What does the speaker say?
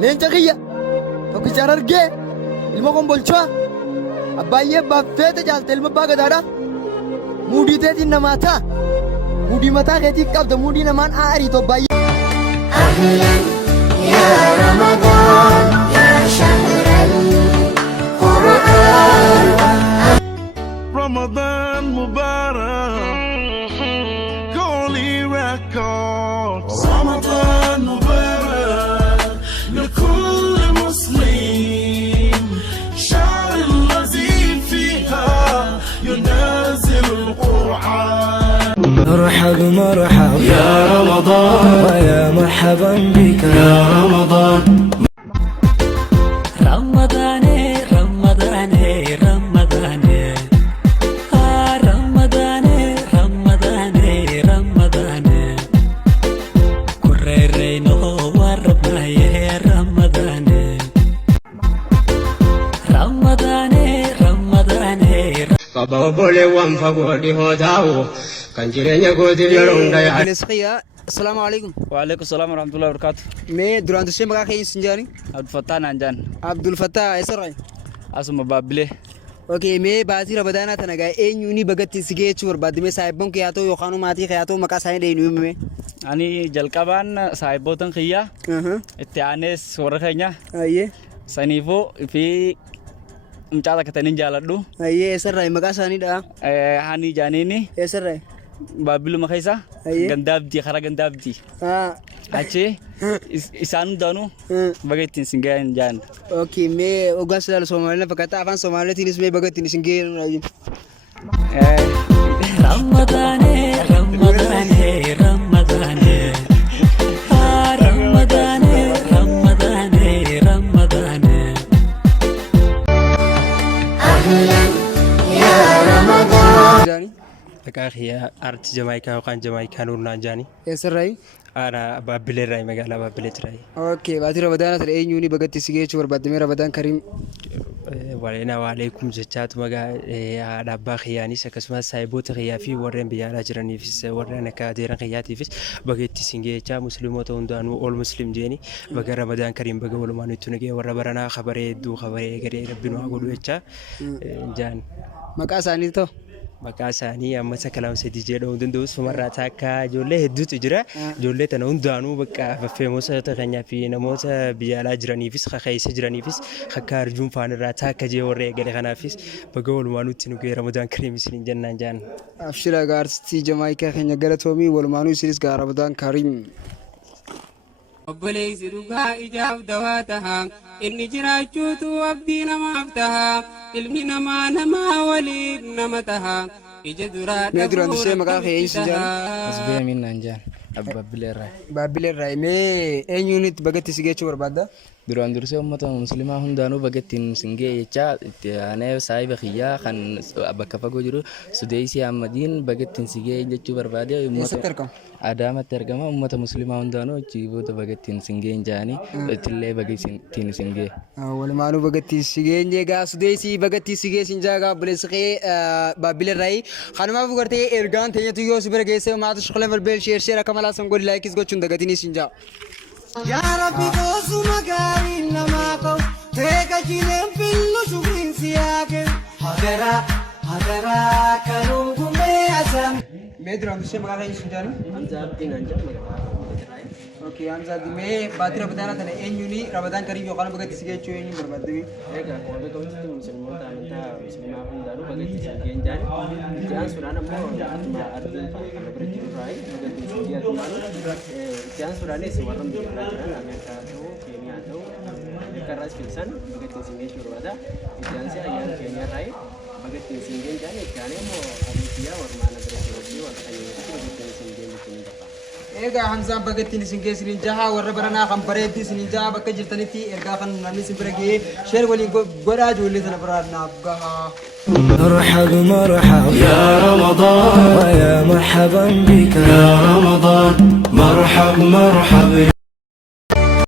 leenca kiyya tokkicha argee ilma kombolchaa abbaay'ee baffeete jaalte ilma abbaa gadaadha muudii teetiin namaa ta'a muudii mataa keetii qabda muudii namaan aarii tobbaay'ee. أهلا يا رمضان يا شهر القرآن رمضان مبارك قولي ريكوردز رمضان مبارك لكل مسلم شهر الذي فيها ينزل القرآن مرحب مرحب يا رمضان ويا مرحبا بك يا رمضان رمضان رمضان رمضان رمضان رمضان رمضان كررينه وربنا يا رمضان رمضان رمضان Babole wan fagodi hodao kanjirenya godi yaronda ya Lesqiya السلام عليكم. وعليكم السلام ورحمة الله وبركاته. مي دران تشي مكا خين سنجاني عبد الفتاح نانجان. عبد الفتاح اسرعي اسم بابلي. اوكي مي بازي رمضان تنغا اينيوني بغتي سيجي چور بعد مي صاحبون كياتو يوخانو ماتي خياتو مكا ساين دينو مي اني جلقبان صاحبوتن خيا اتيانس ورخنيا ايه سنيفو في مچالا كتنين جالدو ايه اسرعي مكا ساني دا هاني جانيني اسرعي بابلو مخيسا غندابدي خرا غندابدي achi isaan daanu bagattiin singeen jaan. Okay me ogas dal Somalia fakata afan Somalia tinis me bagattiin singeen rajin. رمضان رمضان رمضان رمضان رمضان رمضان أهلا يا رمضان جاني Akhiya arti Jamaica وكان Jamaica نورنا جاني اسرعي أنا بابلي راي مقالة بابلي راي اوكي بعد رمضان ترى اينيوني بغتي سيجي چور بعد مي رمضان كريم وعلينا وعليكم جتات مقا على باخياني سكسما سايبوت خيافي ورين بيانا جراني فيس ورين كاديران خياتي فيس بغتي سيجي چا مسلمو توندانو اول مسلم جيني بغا رمضان كريم بغا ولمانو تنجي وربرنا خبري دو خبري غري ربنا اقولو اچا جان مكا ساني تو Maqaa isaanii amma kalaam sadii jedhamu danda'u sumarraa takka ijoollee hedduutu jira. Ijoollee tana hundaanuu bakka faffeemoota keenyaa fi namoota biyya alaa jiraniifis keessa jiraniifis akka arjuun faanirraa takka jee warra eegale kanaafis baga walumaanuutti nu ga'e Ramadaan Kariim isiniin jennaan jaan. Abshira gaarsitii Jamaayikaa keenya galatoomii walumaanuu isinis gaa Ramadaan Kariim. obboleessi dhugaa ijaaf dawaa taha inni jiraachuutu abdii namaaf taha ilmi namaa namaa waliin nama taha ija duraa mee duraan dursee maqaa kee eenyu jaan Asbee minnaan jaan Babbileerraa. Babbileerraa mee eenyuunitti bagatti si geechuu barbaadda? Duraan dursee uummata musliimaa hundaanuu bagattiin singee jechaa itti aanee saahiba kiyyaa kan bakka fagoo jiru Sudeesii Ahmadiin bagattiin singee jechuu barbaade eessatti argama? Adaamatti argama uummata musliimaa hundaanuu achi booda bagattiin singee jaanii ittillee bagattiin singee. Walumaanuu bagattiin singee jegaa Sudeesii bagattiin singee sinjaagaa obboleessi kee Babbileerraa kanumaaf gartee ergaan teenyatu yoo si bira geessee maata shuqlee balbeel sheer akka malaa san godhi laayikis gochuun dagatiin sinjaa. يا ربي قوس مقاري نماكو تيكا جيلين فيلو شوكين سياكين هدرا هدرا كنوكم بياسم ميدرا مشي مقالة يسجانا Anzaabdiin anjaa اوكي انزا دي مي باتي رمضان تنا انيوني رمضان كريم يوقانا بغتي سيجيتشو انيو بربادوي egaa warri tokkotti musulmoota amantaa musliimaa hundaanuu bagattii singeen jaani ijaan sudhaan ammoo akkuma ardiin kana bira jiru irraa bagattii singee argamanuu ijaan sudhaanis warra biyya jiran Ameerikaa ta'uu Keeniyaa ta'uu Ameerikaa irraas keessan bagattii singee barbaada ijaan si ayyaana Keeniyaa irraa bagattii singeen jaani ijaan immoo abiyyaa warmaana bira jiru warra ayyaanatti bagattii singeen jechuun qaba. egaa hamzaan bagattiin isin geessiniin jaha warra baranaa kan bareeddi isiniin jaha bakka jirtanitti ergaa kan namni isin bira ga'ee sheer waliin godhaa ijoollee sana biraa naaf gahaa. مرحب مرحب يا رمضان ويا مرحبا بك يا رمضان مرحب مرحب